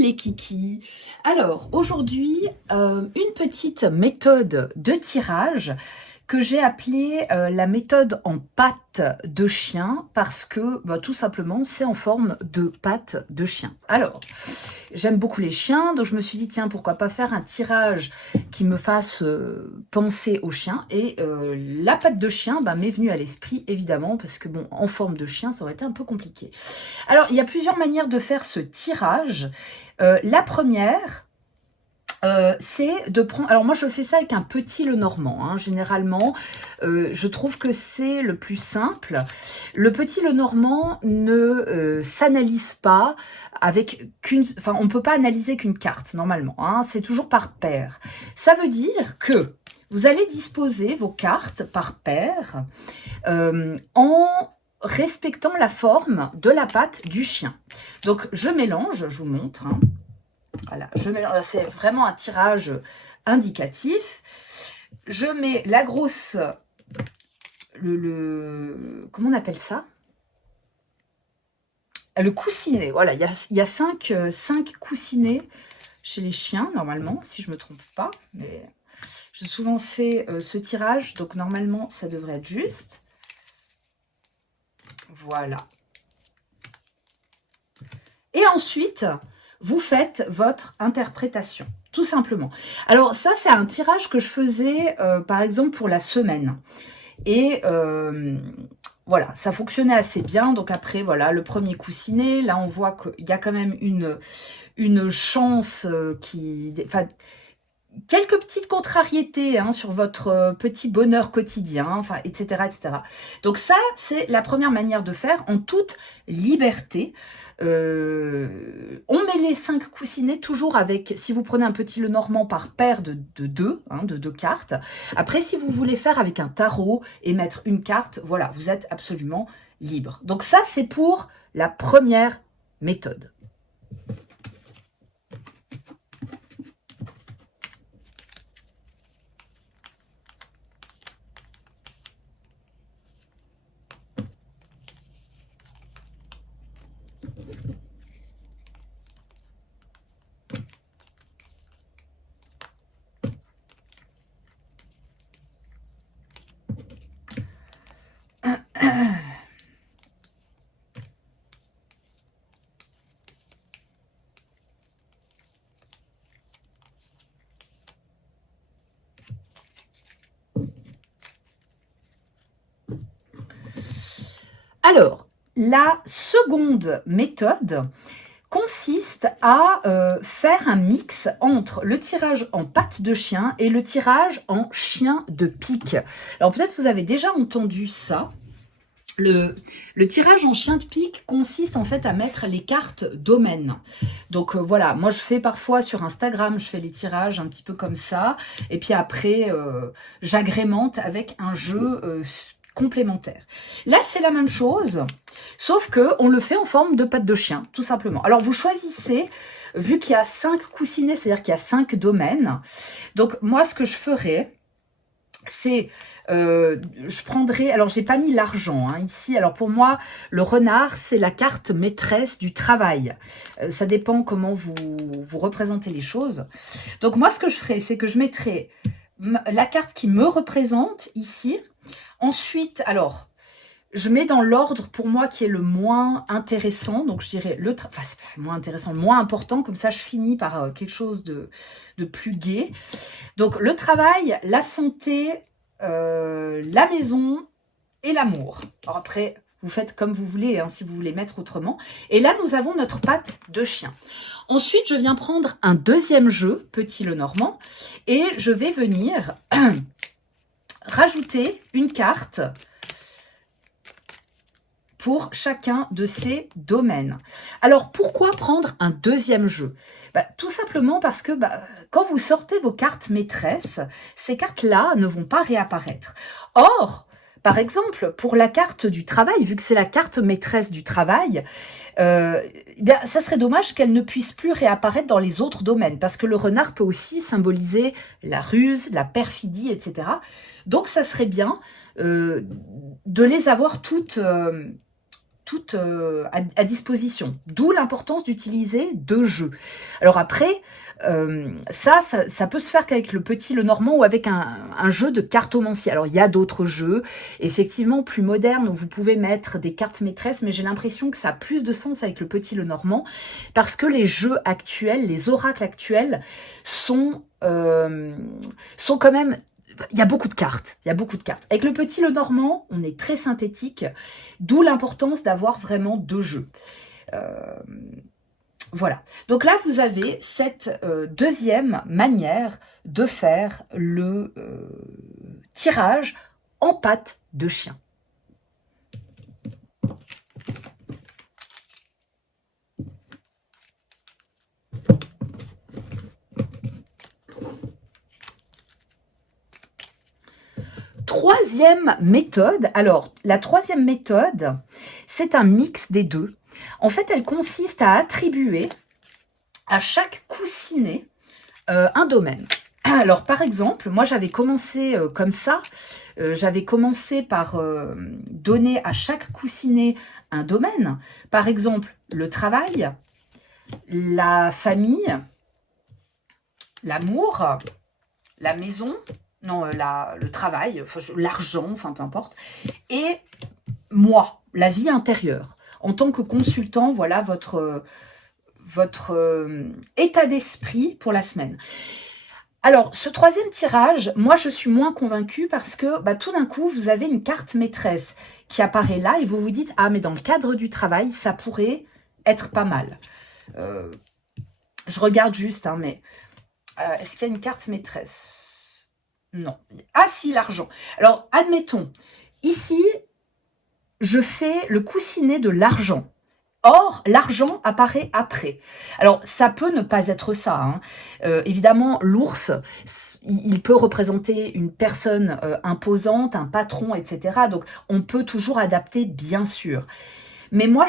les kikis. Alors aujourd'hui, une petite méthode de tirage que j'ai appelée la méthode en pattes de chien parce que tout simplement c'est en forme de pattes de chien. Alors j'aime beaucoup les chiens, donc je me suis dit tiens pourquoi pas faire un tirage qui me fasse penser aux chiens, et la patte de chien m'est venue à l'esprit évidemment parce que bon, en forme de chien ça aurait été un peu compliqué. Alors il y a plusieurs manières de faire ce tirage. La première, c'est de prendre... Alors moi je fais ça avec un petit Lenormand, hein, généralement. Je trouve que c'est le plus simple. Le petit Lenormand ne s'analyse pas avec qu'une... Enfin, on ne peut pas analyser qu'une carte normalement, hein, c'est toujours par paire. Ça veut dire que vous allez disposer vos cartes par paire en respectant la forme de la patte du chien. Donc je mélange, je vous montre, hein. Voilà, je mélange, c'est vraiment un tirage indicatif. Je mets la grosse, comment on appelle ça? Le coussinet, voilà, il y a 5 coussinets chez les chiens, normalement, si je ne me trompe pas. Mais j'ai souvent fait ce tirage, donc normalement, ça devrait être juste. Voilà. Et ensuite, vous faites votre interprétation, tout simplement. Alors ça, c'est un tirage que je faisais, par exemple, pour la semaine. Et voilà, ça fonctionnait assez bien. Donc après, voilà, le premier coussinet, là, on voit qu'il y a quand même une chance qui... Enfin, quelques petites contrariétés hein, sur votre petit bonheur quotidien, enfin, etc., etc. Donc ça, c'est la première manière de faire en toute liberté. On met les 5 coussinets toujours avec, si vous prenez un petit Lenormand par paire de deux, hein, de 2 cartes. Après, si vous voulez faire avec un tarot et mettre une carte, voilà, vous êtes absolument libre. Donc ça, c'est pour la première méthode. Alors, la seconde méthode consiste à faire un mix entre le tirage en pattes de chien et le tirage en chien de pique. Alors peut-être vous avez déjà entendu ça. Le tirage en chien de pique consiste en fait à mettre les cartes domaines. Donc voilà, moi je fais parfois sur Instagram, je fais les tirages un petit peu comme ça. Et puis après, j'agrémente avec un jeu complémentaire. Là, c'est la même chose, sauf que on le fait en forme de patte de chien, tout simplement. Alors, vous choisissez, vu qu'il y a 5 coussinets, c'est-à-dire qu'il y a 5 domaines. Donc, moi, ce que je ferais, c'est, je prendrais, alors j'ai pas mis l'argent hein, ici, alors pour moi, le renard, c'est la carte maîtresse du travail. Ça dépend comment vous représentez les choses. Donc, moi, ce que je ferais, c'est que je mettrais la carte qui me représente ici. Ensuite, alors, je mets dans l'ordre pour moi qui est le moins intéressant. Donc, je dirais enfin, c'est pas le moins intéressant, le moins important. Comme ça, je finis par quelque chose de plus gai. Donc, le travail, la santé, la maison et l'amour. Alors après, vous faites comme vous voulez, hein, si vous voulez mettre autrement. Et là, nous avons notre patte de chien. Ensuite, je viens prendre un deuxième jeu, petit Lenormand, et je vais venir... rajouter une carte pour chacun de ces domaines. Alors, pourquoi prendre un deuxième jeu? Tout simplement parce que quand vous sortez vos cartes maîtresses, ces cartes-là ne vont pas réapparaître. Or, par exemple, pour la carte du travail, vu que c'est la carte maîtresse du travail, ça serait dommage qu'elle ne puisse plus réapparaître dans les autres domaines, parce que le renard peut aussi symboliser la ruse, la perfidie, etc. Donc, ça serait bien de les avoir toutes toutes à disposition. D'où l'importance d'utiliser 2 jeux. Alors après, ça peut se faire qu'avec le petit Lenormand ou avec un jeu de cartomancie. Alors il y a d'autres jeux, effectivement plus modernes, où vous pouvez mettre des cartes maîtresses, mais j'ai l'impression que ça a plus de sens avec le petit Lenormand, parce que les jeux actuels, les oracles actuels sont quand même... Il y a beaucoup de cartes, Avec le petit Lenormand, on est très synthétique, d'où l'importance d'avoir vraiment 2 jeux. Voilà. Donc là, vous avez cette deuxième manière de faire le tirage en pattes de chien. Troisième méthode. Alors, la troisième méthode, c'est un mix des deux. En fait, elle consiste à attribuer à chaque coussinet un domaine. Alors, par exemple, moi, j'avais commencé comme ça. J'avais commencé par donner à chaque coussinet un domaine. Par exemple, le travail, la famille, l'amour, la maison, non, le travail, l'argent, enfin peu importe, et moi, la vie intérieure. En tant que consultant, voilà votre état d'esprit pour la semaine. Alors, ce troisième tirage, moi, je suis moins convaincue parce que tout d'un coup, vous avez une carte maîtresse qui apparaît là et vous vous dites « Ah, mais dans le cadre du travail, ça pourrait être pas mal. » Je regarde juste, hein, mais est-ce qu'il y a une carte maîtresse? Non. Ah si, l'argent. Alors, admettons, ici, je fais le coussinet de l'argent. Or, l'argent apparaît après. Alors, ça peut ne pas être ça. Hein. Évidemment, l'ours, il peut représenter une personne imposante, un patron, etc. Donc, on peut toujours adapter, bien sûr. Mais moi,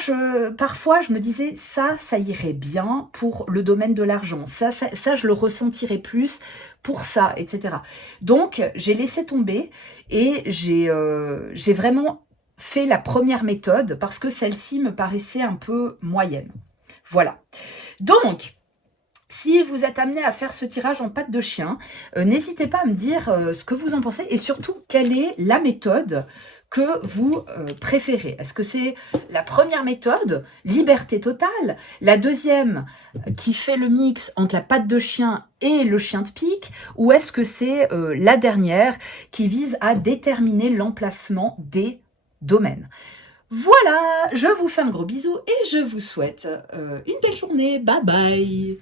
parfois, je me disais, ça irait bien pour le domaine de l'argent. Ça, je le ressentirais plus pour ça, etc. Donc, j'ai laissé tomber et j'ai vraiment fait la première méthode parce que celle-ci me paraissait un peu moyenne. Voilà. Donc, si vous êtes amené à faire ce tirage en pattes de chien, n'hésitez pas à me dire ce que vous en pensez et surtout, quelle est la méthode que vous préférez. Est-ce que c'est la première méthode, liberté totale, la deuxième qui fait le mix entre la patte de chien et le chien de pique, ou est-ce que c'est la dernière qui vise à déterminer l'emplacement des domaines? Voilà, je vous fais un gros bisou et je vous souhaite une belle journée. Bye bye!